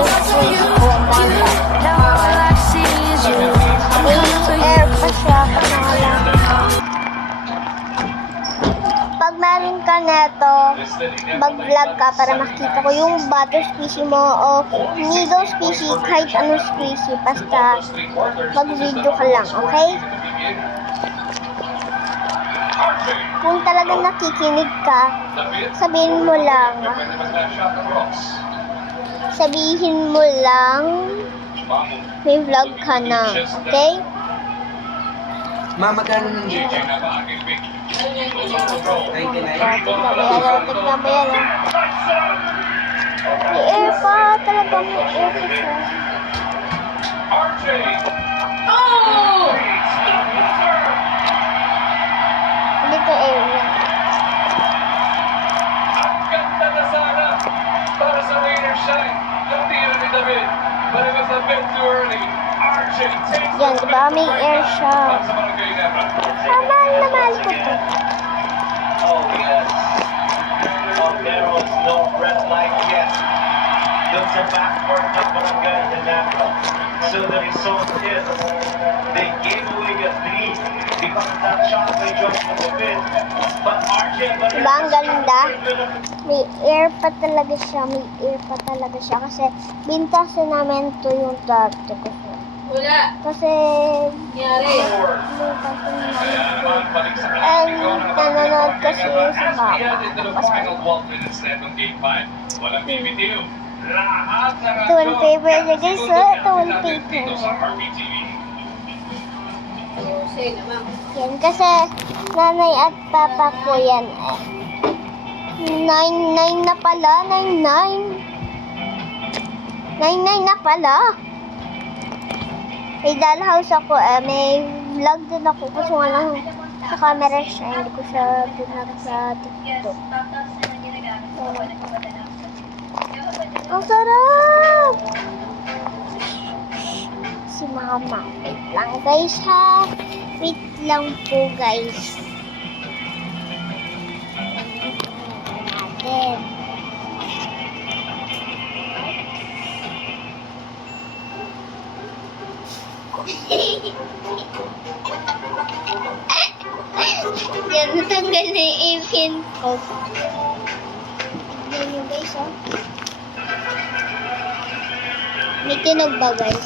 batter squeeze ko ang bata. May air pa siya kasi nga lang. Pag meron ka neto, mag-vlog ka para makita ko yung butter squeezy mo o needle squeezy, kahit anong squeezy, basta mag-video ka lang, okay? Kung talagang nakikinig ka, sabihin mo lang may vlog ka na, okay? Ma, magkano ng dito? 99? Tignan mo yan. May air pa, talaga may air pa siya. Dito air niya. Ganda na sana para sa Raiders side. Natira ni David, but it was a bit too early. RJ takes Yan, diba? May air siya. sa Barangay Nebra. Mahal na mahal ko to. Oh, yes. Oh, there was no red light yet. That's a backward of Barangay Nebra. So the result is they gave away a 3 because of that shot by Joshua David. But RJ, Diba ang ganda? May air pa talaga siya. May air pa talaga siya. Kasi bintasan namin to yung dati ko. Wala. Kasi Nangyari. bintasan namin Kaya to. naman, balik sa And nanonood kasi sa As we baba. head into the final 12 minutes na itong Game 5, walang BBTO. Lahat ng Ito ang aksyon, paper niya, kada guys. segundo Ito ang natin paper dito sa niya. RPTV. Say naman. Yan, kasi nanay at papa ko yan. 9-9 na pala, 9-9. 9-9 na pala. May dollhouse ako, may vlog din ako kasi nga lang sa camera siya, hindi ko siya binag sa TikTok. Ang sarap! Si mama. Wait lang guys ha. Wait lang po guys. Natin. Yan, natanggal na yung apron ko. Yan yung guys ha. May tunog ba guys?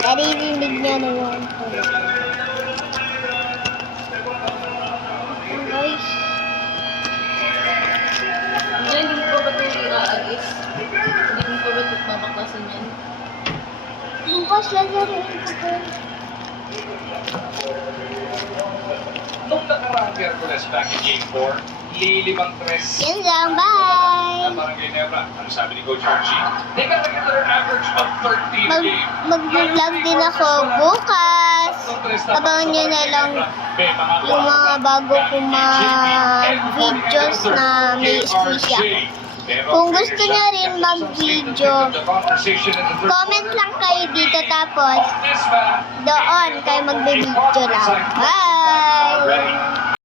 Naririnig niya na yung tunog. Ayan, guys. Hindi mo pa ba ito i-aagis? Hindi mo pa ba ito papaklasin yan? Bukas lang yan yung tunog. Nung nakaraang Miyerkules back in Game 4, lilibang tres Yan lang, bye! ng Barangay Nebra. Ano sabi ni Coach Archie? They got a regular average of 13 a game. Mag-vlog din ako bukas. Abangan nyo na lang yung mga bago kong mga videos na may squeeze ako. Kung gusto nyo rin mag-video, comment lang kayo dito tapos doon kayo mag-video lang. Bye!